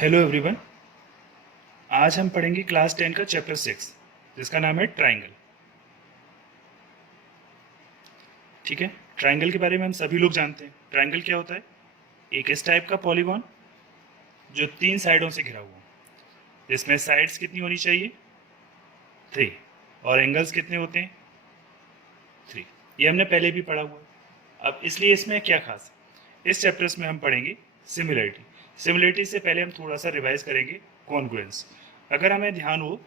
Hello everyone. आज हम पढ़ेंगे क्लास 10 का चैप्टर 6 जिसका नाम है ट्राइंगल। ठीक है, ट्राइंगल के बारे में हम सभी लोग जानते हैं। ट्राइंगल क्या होता है? एक इस टाइप का पॉलीगॉन जो 3 साइडों से घिरा हुआ है। इसमें साइड्स कितनी होनी चाहिए? 3। और एंगल्स कितने होते हैं? 3। ये हमने पहले भी पढ़ा हुआ है। अब इसलिए इसमें क्या खास है? इस चैप्टर्स में हम पढ़ेंगे सिमिलरिटी। सिमिलरिटी से पहले हम थोड़ा सा रिवाइज करेंगे कॉन्ग्रुएंस। अगर हमें ध्यान हो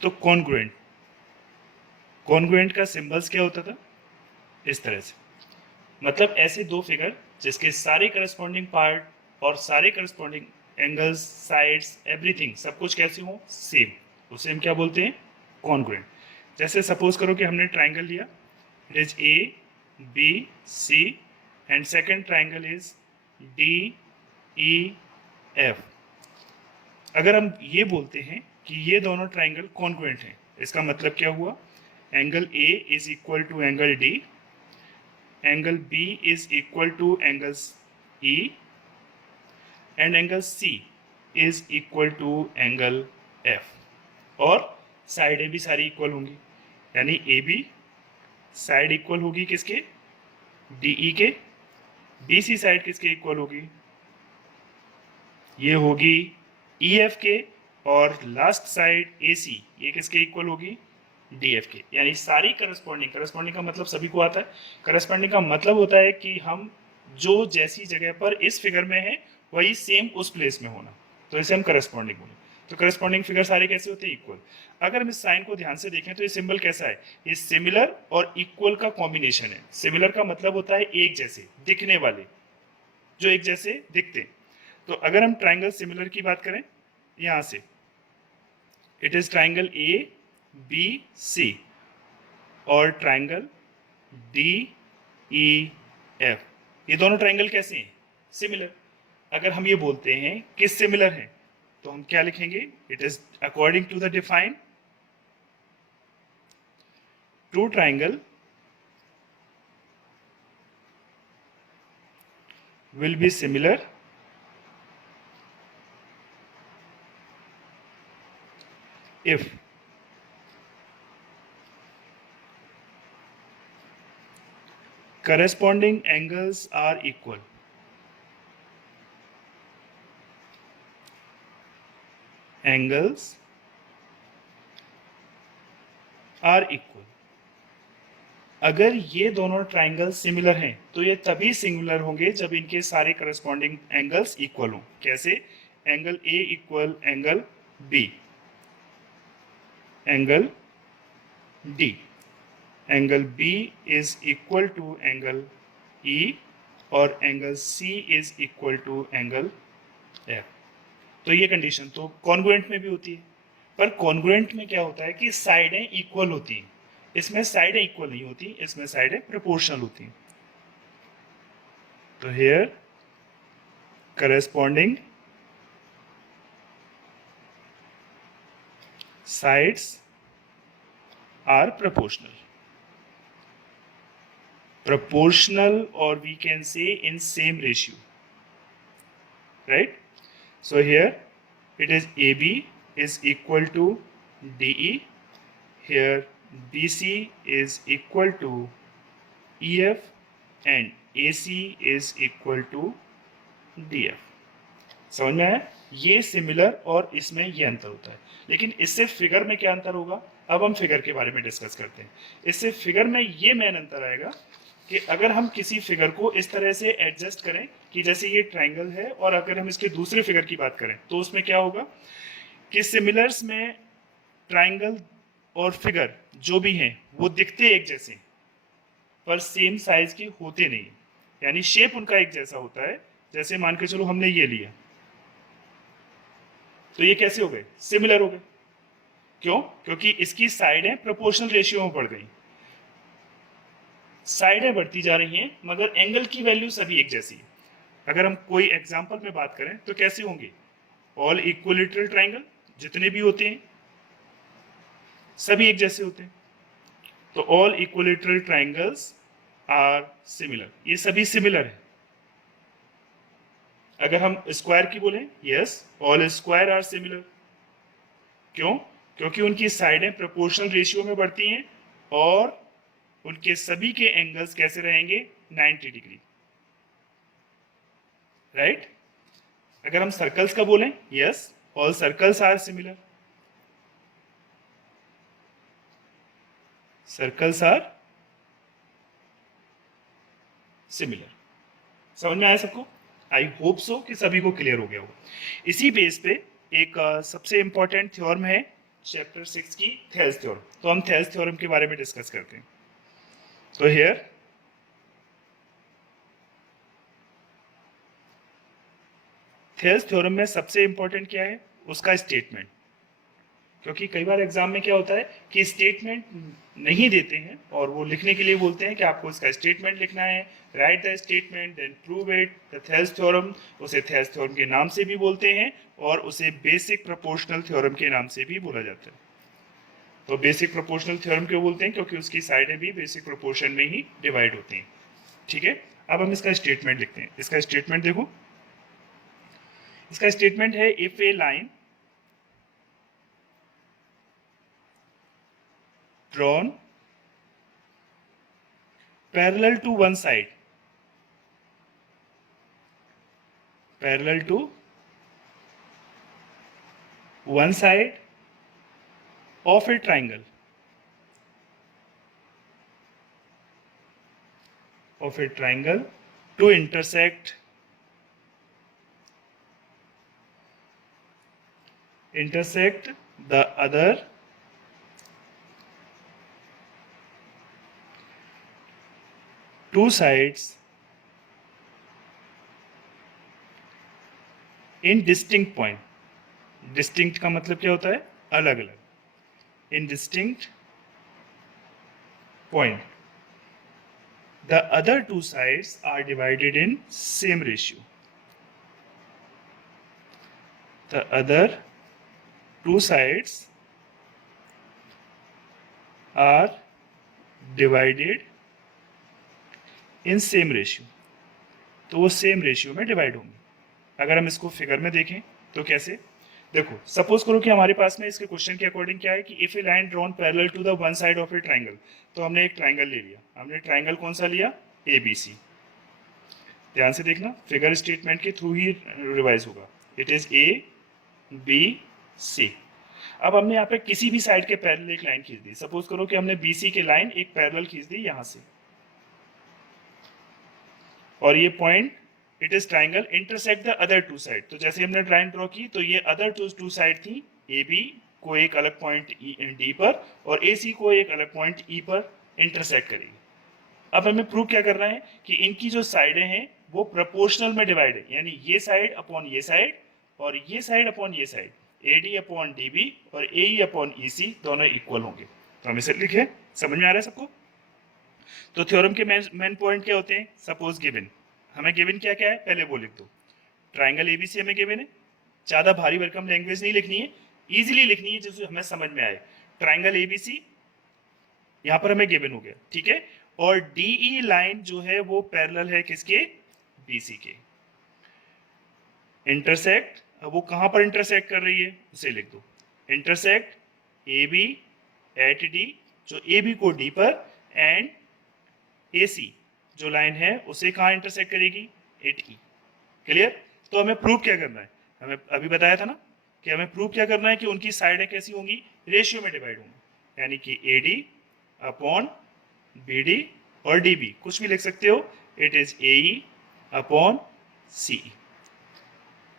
तो कॉन्ग्रुएंट का सिंबल्स क्या होता था? इस तरह से, मतलब ऐसे दो फिगर जिसके सारे करस्पॉन्डिंग पार्ट और सारे करस्पॉन्डिंग एंगल्स, साइड्स, एवरीथिंग, सब कुछ कैसे हो? सेम। उसे हम क्या बोलते हैं? कॉन्ग्रुएंट। जैसे सपोज करो कि हमने ट्राइंगल लिया, it is A B C and second triangle is D E F. अगर हम ये बोलते हैं कि ये दोनों ट्राइंगल कॉन्ग्रुएंट हैं, इसका मतलब क्या हुआ? Angle A is equal to angle D, angle B is equal to angles E and angle C is equal to angle F। और साइडें भी सारी इक्वल होंगी, यानी AB साइड इक्वल होगी किसके? DE के। BC साइड किसके इक्वल होगी? ये होगी EF के। और लास्ट साइड AC ये किसके इक्वल होगी? DF के। यानी सारी करस्पॉन्डिंग का मतलब सभी को आता है। करस्पॉन्डिंग का मतलब होता है कि हम जो जैसी जगह पर इस फिगर में है वही सेम उस प्लेस में होना, तो इसे हम करस्पॉन्डिंग बोले। तो करस्पॉन्डिंग फिगर सारे कैसे होते हैं? इक्वल। अगर हम इस साइन को ध्यान से देखें तो ये सिंबल कैसा है? ये सिमिलर और इक्वल का कॉम्बिनेशन है। सिमिलर का मतलब होता है एक जैसे दिखने वाले, जो एक जैसे दिखते हैं। तो अगर हम ट्राइंगल सिमिलर की बात करें, यहां से it is triangle A B C और ट्राइंगल डी ई एफ। ये दोनों ट्राइंगल कैसे हैं? सिमिलर। अगर हम ये बोलते हैं कि सिमिलर है तो हम क्या लिखेंगे? It is according to the define two triangle will be similar if corresponding angles are equal। angles are equal। अगर ये दोनों ट्राइंगल सिमिलर हैं तो ये तभी सिमिलर होंगे जब इनके सारे करस्पॉन्डिंग एंगल्स इक्वल हों। कैसे? Angle A equal angle B, angle D, angle B is equal to angle E और angle C is equal to angle F. तो ये कंडीशन तो कॉन्ग्रुएंट में भी होती है, पर कॉन्ग्रुएंट में क्या होता है कि साइडें इक्वल होती हैं। इसमें साइडें इक्वल नहीं होती, इसमें साइडें प्रोपोर्शनल होती हैं। तो here corresponding sides are proportional or we can say in same ratio, right? So here it is AB is equal to DE, here BC is equal to EF and AC is equal to DF। समझ में आया? ये similar और इसमें ये अंतर होता है। लेकिन इससे फिगर में क्या अंतर होगा? अब हम फिगर के बारे में डिस्कस करते हैं। इससे फिगर में ये मेन अंतर आएगा कि अगर हम किसी फिगर को इस तरह से एडजस्ट करें कि जैसे ये ट्राइंगल है, और अगर हम इसके दूसरे फिगर की बात करें तो उसमें क्या होगा कि सिमिलर्स में ट्राइंगल और फिगर जो भी हैं वो दिखते एक जैसे पर सेम साइज के होते नहीं। यानी शेप उनका एक जैसा होता है। जैसे मान के चलो हमने ये लिया, तो ये कैसे हो गए? सिमिलर हो गए। क्यों? क्योंकि इसकी साइडें प्रोपोर्शनल रेशियो में बढ़ गई। साइडें बढ़ती जा रही हैं मगर एंगल की वैल्यू सभी एक जैसी है। अगर हम कोई एग्जांपल में बात करें तो कैसे होंगे? ऑल इक्विलेटरल ट्राइंगल जितने भी होते हैं सभी एक जैसे होते हैं। तो all equilateral triangles are similar, ये सभी सिमिलर है। अगर हम स्क्वायर की बोलें, yes all square are similar. क्यों? क्योंकि उनकी साइडें प्रोपोर्शनल रेशियो में बढ़ती हैं और उनके सभी के एंगल्स कैसे रहेंगे? 90 डिग्री, राइट। अगर हम सर्कल्स का बोलें, yes all circles are similar, circles are similar. समझ में आया सबको? आई होप सो कि सभी को क्लियर हो गया हो। इसी बेस पे एक सबसे इंपॉर्टेंट थ्योरम है चैप्टर 6 की, थेल्स थ्योरम। तो हम थेल्स थ्योरम के बारे में डिस्कस करते हैं। तो हियर थेल्स थ्योरम में सबसे इंपॉर्टेंट क्या है? उसका स्टेटमेंट। क्योंकि कई बार एग्जाम में क्या होता है कि स्टेटमेंट नहीं देते हैं और वो लिखने के लिए बोलते हैं कि आपको इसका स्टेटमेंट लिखना है, write the statement then prove it. The Thales theorem, उसे थेल्स थ्योरम के नाम से भी बोलते हैं और उसे बेसिक प्रोपोर्शनल थ्योरम के नाम से भी बोला जाता है। तो बेसिक प्रोपोर्शनल थ्योरम क्यों बोलते हैं? क्योंकि उसकी साइडें भी बेसिक प्रोपोर्शन में ही डिवाइड होती हैं। ठीक है, अब हम इसका स्टेटमेंट लिखते हैं। इसका स्टेटमेंट देखो, इसका स्टेटमेंट है if a line drawn parallel to one side, parallel to one side of a triangle, of a triangle to intersect the other two sides in distinct point. distinct का मतलब क्या होता है? अलग अलग, in distinct point. The other two sides are divided in same ratio. The other two sides are divided in same ratio. तो वो same ratio में डिवाइड होंगे। अगर हम इसको फिगर में देखें तो कैसे? देखो, सपोज करो कि हमारे पास में इसके क्वेश्चन के अकॉर्डिंग क्या है कि if a line drawn parallel to the one side of a triangle. तो हमने एक ट्राइंगल ले लिया। हमने ट्राइंगल कौन सा लिया? ABC। ध्यान से देखना, फिगर स्टेटमेंट के थ्रू ही रिवाइज होगा। It is ABC। अब हमने यहाँ पे किसी भी साइड के पैरेलल एक लाइन खींच दी। सपोज करो कि हमने BC के लाइन एक पैरेलल खींच दी यहाँ से, और ये point it is triangle intersect the other two side. तो जैसे हमने ड्राइंग ड्रॉ की तो ये अदर टू साइड थी। AB को एक अलग पॉइंट D पर और AC को एक अलग पॉइंट E पर इंटरसेक्ट करेगी। अब हमें प्रूव क्या करना है कि इनकी जो साइडें हैं वो प्रोपोर्शनल में डिवाइड है, यानी ये साइड अपॉन ये साइड और ये साइड अपॉन ये साइड, AD अपॉन DB और AE अपॉन EC दोनों इक्वल होंगे। तो हम इसे लिखें। समझ में आ रहा है सबको? तो थ्योरम के मेन पॉइंट क्या होते हैं? सपोज गिवन, हमें गिवन क्या क्या है पहले वो लिख दो। ट्राइंगल ABC हमें गिवन है। ज़्यादा भारी भरकम लैंग्वेज नहीं लिखनी है, इजीली लिखनी है जिससे हमें समझ में आए। ट्राइंगल ABC यहाँ पर हमें गिवन हो गया, ठीक है। और DE लाइन जो है वो पैरेलल है किसके? BC के। इंटरसेक्ट, अब वो कहाँ पर इंटरसेक्ट कर रही है उसे लिख दो। इंटरसेक्ट AB एट D, जो AB को D पर, एंड AC जो लाइन है उसे कहाँ इंटरसेक्ट करेगी? At E। क्लियर? तो हमें प्रूव क्या करना है? हमें अभी बताया था ना कि हमें प्रूव क्या करना है कि उनकी साइडें कैसी होंगी? रेशियो में डिवाइड होंगी, यानी कि AD अपॉन BD और DB, कुछ भी लिख सकते हो। It is AE upon CE।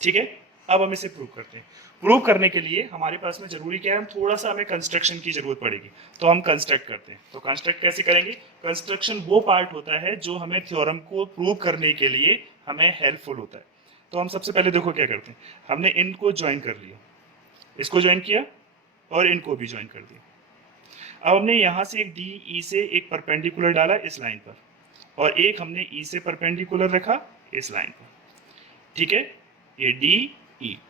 ठीक है, अब हम इसे प्रूव करते हैं। प्रूव करने के लिए हमारे पास में जरूरी क्या है? हम थोड़ा सा हमें कंस्ट्रक्शन की जरूरत पड़ेगी। तो हम कंस्ट्रक्ट करते हैं। तो कंस्ट्रक्ट कैसे करेंगे? कंस्ट्रक्शन वो पार्ट होता है जो हमें थ्योरम को प्रूव करने के लिए हमें हेल्पफुल होता है। तो हम सबसे पहले देखो क्या करते हैं। हमने इनको ज्वाइन कर लिया, इसको ज्वाइन किया और इनको भी ज्वाइन कर दिया। अब हमने यहाँ से एक DE से एक परपेंडिकुलर डाला इस लाइन पर, और एक हमने E से परपेंडिकुलर रखा इस लाइन पर। ठीक है, ये DE,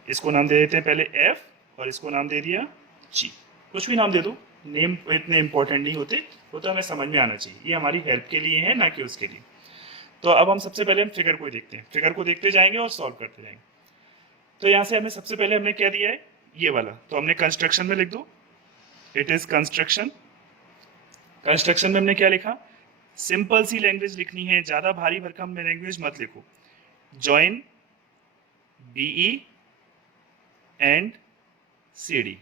इसको नाम दे देते हैं पहले F और इसको नाम दे दिया G। कुछ भी नाम दे दो, नेम इतने इंपॉर्टेंट नहीं होते, वो तो हमें समझ में आना चाहिए। ये हमारी हेल्प के लिए है, ना कि उसके लिए। तो अब हम सबसे पहले हम फिगर को देखते हैं, फिगर को देखते जाएंगे और सॉल्व करते जाएंगे। तो यहाँ से हमें सबसे पहले हमने क्या दिया है, ये वाला, तो हमने कंस्ट्रक्शन में लिख दो, इट इज कंस्ट्रक्शन। कंस्ट्रक्शन में हमने क्या लिखा, सिंपल सी लैंग्वेज लिखनी है, ज्यादा भारी भरकम में लैंग्वेज मत लिखो। जॉइन बीई एंड सीडी,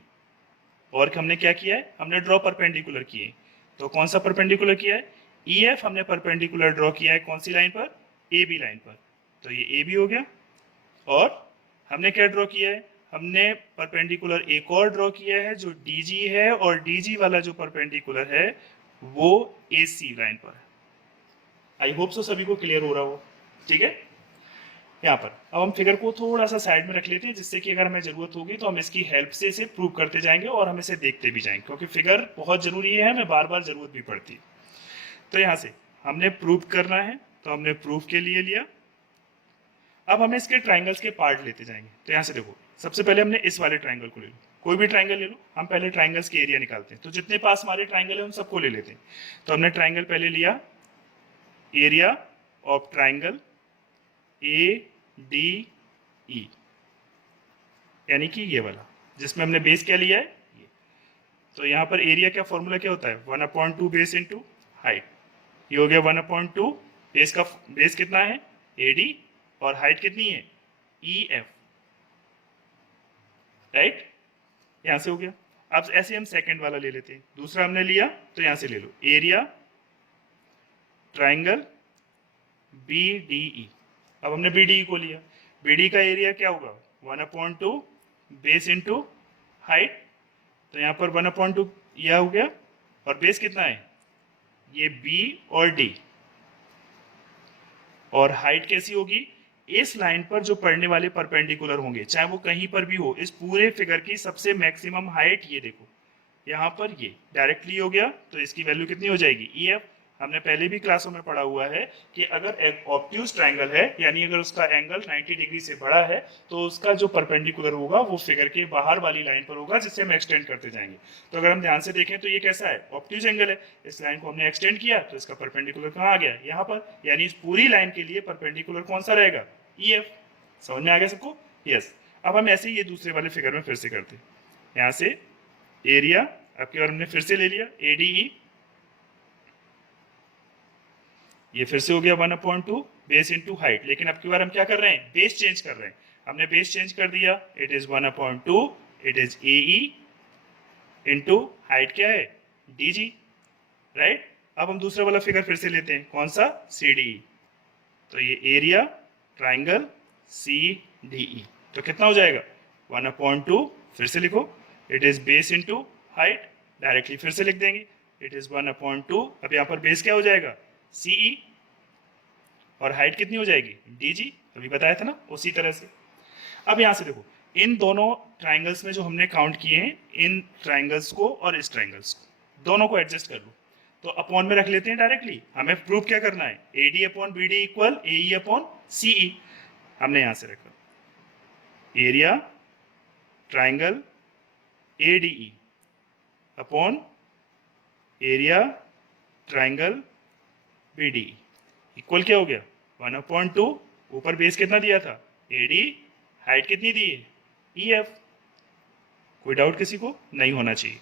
और हमने क्या किया है, हमने ड्रॉ परपेंडिकुलर किए। तो कौन सा परपेंडिकुलर किया है, EF हमने परपेंडिकुलर ड्रॉ किया है, कौन सी लाइन पर, AB लाइन पर। तो ये AB हो गया। और हमने क्या ड्रॉ किया है, हमने परपेंडिकुलर एक और ड्रॉ किया है जो DG है, और DG वाला जो परपेंडिकुलर है वो AC लाइन पर है। आई होप सो सभी को क्लियर हो रहा हो, ठीक है। यहाँ पर अब हम फिगर को थोड़ा सा साइड में रख लेते हैं, जिससे कि अगर हमें जरूरत होगी तो हम इसकी हेल्प से इसे प्रूव करते जाएंगे और हम इसे देखते भी जाएंगे, क्योंकि फिगर बहुत जरूरी है, हमें बार बार जरूरत भी पड़ती है। तो यहाँ से हमने प्रूव करना है, तो हमने प्रूफ के लिए लिया। अब हमें इसके ट्राइंगल्स के पार्ट लेते जाएंगे। तो यहाँ से देखो, सबसे पहले हमने इस वाले ट्राइंगल को ले लो, कोई भी ट्राइंगल ले लो, हम पहले ट्राइंगल्स के एरिया निकालते हैं। तो जितने पास हमारे ट्राइंगल है उन सबको ले लेते हैं। तो हमने ट्राइंगल पहले लिया, एरिया ऑफ ट्राइंगल ADE, यानी कि ये वाला जिसमें हमने बेस क्या लिया है, ये। तो यहाँ पर एरिया का फॉर्मूला क्या होता है, 1/2 बेस इंटू हाइट। ये हो गया 1/2, बेस का बेस कितना है AD, और हाइट कितनी है EF, राइट। यहां से हो गया। अब ऐसे हम सेकंड वाला ले लेते हैं, दूसरा हमने लिया, तो यहां से ले लो, एरिया ट्राइंगल BDE। अब हमने BDE को लिया, BD का एरिया क्या होगा, 1/2 बेस इंटू हाइट। तो यहाँ पर 1/2 यह हो गया, और बेस कितना है, ये B और D। और हाइट कैसी होगी, इस लाइन पर जो पड़ने वाले परपेंडिकुलर होंगे, चाहे वो कहीं पर भी हो, इस पूरे फिगर की सबसे मैक्सिमम हाइट, ये देखो यहाँ पर ये डायरेक्टली हो गया, तो इसकी वैल्यू कितनी हो जाएगी EF। हमने पहले भी क्लासों में पढ़ा हुआ है कि अगर एक ऑब्ट्यूज ट्रायंगल है, यानी अगर उसका एंगल 90 डिग्री से बड़ा है, तो उसका जो परपेंडिकुलर होगा वो फिगर के बाहर वाली लाइन पर होगा, जिससे हम एक्सटेंड करते जाएंगे। तो अगर हम ध्यान से देखें तो ये कैसा है, ऑब्ट्यूज एंगल है, इस लाइन को हमने एक्सटेंड किया तो इसका परपेंडिकुलर कहाँ आ गया, यहाँ पर, यानी इस पूरी लाइन के लिए परपेंडिकुलर कौन सा रहेगा, EF। समझ में आ गया सबको, यस। अब हम ऐसे ही ये दूसरे वाले फिगर में फिर से करते हैं। यहाँ से एरिया अब की बार हमने फिर से ले लिया ADE, ये फिर से हो गया 1/2 बेस इंटू हाइट। लेकिन अब की बार हम क्या कर रहे हैं, बेस चेंज कर रहे हैं। हमने बेस चेंज कर दिया, it is 1/2, it is AE into height क्या है DG, राइट। अब हम दूसरा वाला फिगर फिर से लेते हैं, कौन सा, CDE। तो ये एरिया ट्राइंगल CDE, तो कितना हो जाएगा 1/2, फिर से लिखो, it is base into height, directly फिर से लिख देंगे, इट इज 1/2। अब यहाँ पर बेस क्या हो जाएगा CE, और हाइट कितनी हो जाएगी DG, अभी बताया था ना, उसी तरह से। अब यहाँ से देखो, इन दोनों ट्राइंगल्स में जो हमने काउंट किए हैं, इन ट्राइंगल्स को और इस ट्राइंगल्स को, दोनों को एडजस्ट कर लो। तो अपॉन में रख लेते हैं डायरेक्टली, हमें प्रूफ क्या करना है, AD/BD इक्वल AE/CE। हमने यहाँ से रखा area triangle ADE upon area triangle BDE equal क्या हो गया 1/2, ऊपर बेस कितना दिया था AD, हाइट कितनी दी है EF। कोई डाउट किसी को नहीं होना चाहिए,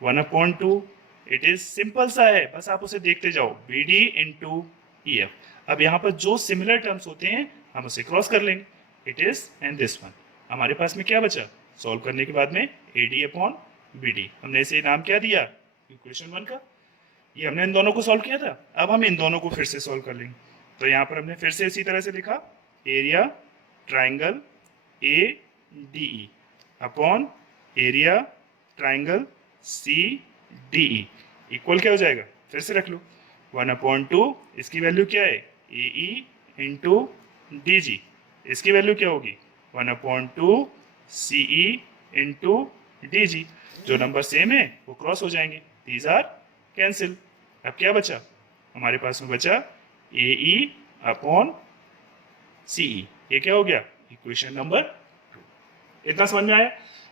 1/2, इट इज सिंपल सा है, बस आप उसे देखते जाओ, BD इंटू EF। अब यहाँ पर जो सिमिलर टर्म्स होते हैं हम उसे क्रॉस कर लेंगे, it is and this one. हमारे पास में क्या बचा, सॉल्व करने के बाद में AD/BD, हमने इसे नाम क्या दिया इक्वेशन 1 का। ये हमने इन दोनों को सॉल्व किया था, अब हम इन दोनों को फिर से सॉल्व कर लेंगे। तो यहाँ पर हमने फिर से इसी तरह से लिखा, area triangle ADE upon area triangle CDE equal क्या हो जाएगा, फिर से रख लो 1/2, इसकी वैल्यू क्या है AE इंटू DG, इसकी वैल्यू क्या होगी 1/2 CE इंटू DG। जो नंबर सेम है वो क्रॉस हो जाएंगे, दीज आर कैंसिल। अब क्या बचा, हमारे पास में बचा AE अपॉन CE, ये क्या हो गया इक्वेशन नंबर 2। इतना समझ में आया।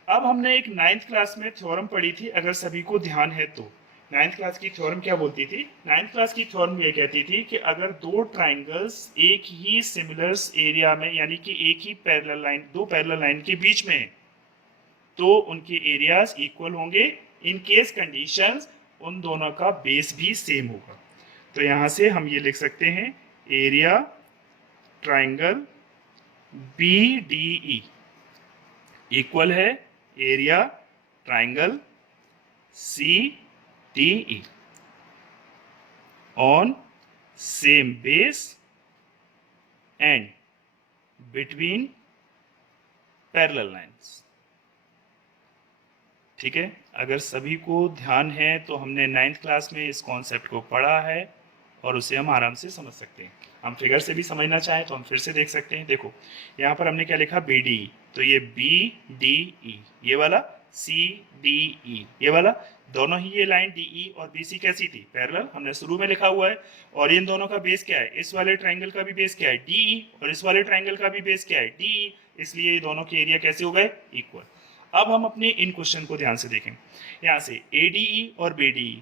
अब हमने एक 9th क्लास में थ्योरम पढ़ी थी, अगर सभी को ध्यान है तो, नाइन्थ क्लास की थ्योरम क्या बोलती थी? नाइन्थ क्लास की थ्योरम ये कहती थी कि अगर दो ट्राइंगल्स एक ही सिमिलर एरिया में, यानी कि एक ही पैरेलल लाइन, दो पैरेलल लाइन के बीच में है, तो उनके एरियाज इक्वल होंगे इन केस कंडीशंस उन दोनों का बेस भी सेम होगा। तो यहां से हम ये लिख सकते हैं area triangle B D E equal है area triangle C D E on same base and between parallel lines. ठीक है, अगर सभी को ध्यान है तो हमने नाइन्थ क्लास में इस कॉन्सेप्ट को पढ़ा है और उसे हम आराम से समझ सकते हैं। हम फिगर से भी समझना चाहें तो हम फिर से देख सकते हैं। देखो यहाँ पर हमने क्या लिखा, बी डी, तो ये बी डी ई, ये वाला सी डी ई, ये वाला, दोनों ही ये लाइन डी ई और बी सी कैसी थी, पैरेलल, हमने शुरू में लिखा हुआ है। और इन दोनों का बेस क्या है, इस वाले ट्राइंगल का भी बेस क्या है, डी ई, और इस वाले ट्राइंगल का भी बेस क्या है, डी ई, इसलिए ये दोनों के एरिया कैसे हो गए, इक्वल। अब हम अपने इन क्वेश्चन को ध्यान से देखें। यहाँ से ADE और BDE,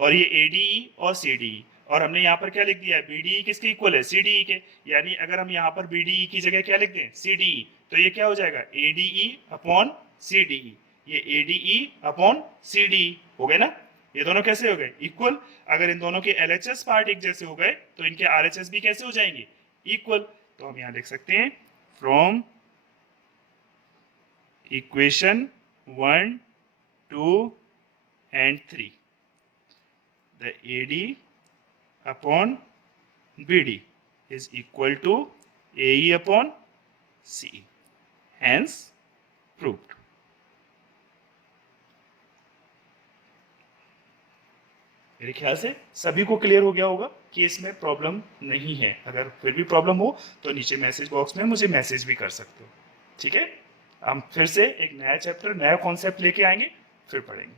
और ये ADE और CDE, और हमने यहाँ पर क्या लिख दिया है, BDE किसके इक्वल है, CDE के। यानी अगर हम यहाँ पर BDE की जगह क्या लिख दें, CDE, तो ये क्या हो जाएगा, ADE अपॉन CDE, ये ADE अपॉन CDE हो गए ना। ये दोनों कैसे हो गए, इक्वल। अगर इन दोनों के LHS पार्ट एक जैसे हो गए तो इनके RHS भी कैसे हो जाएंगे, इक्वल। तो हम यहाँ लिख सकते हैं from equation 1, 2 and 3 the AD upon BD is equal to AE upon CE, hence proved। मेरे ख्याल से सभी को क्लियर हो गया होगा कि इसमें प्रॉब्लम नहीं है। अगर फिर भी प्रॉब्लम हो तो नीचे मैसेज बॉक्स में मुझे मैसेज भी कर सकते हो। ठीक है, हम फिर से एक नया चैप्टर, नया कॉन्सेप्ट लेके आएंगे, फिर पढ़ेंगे।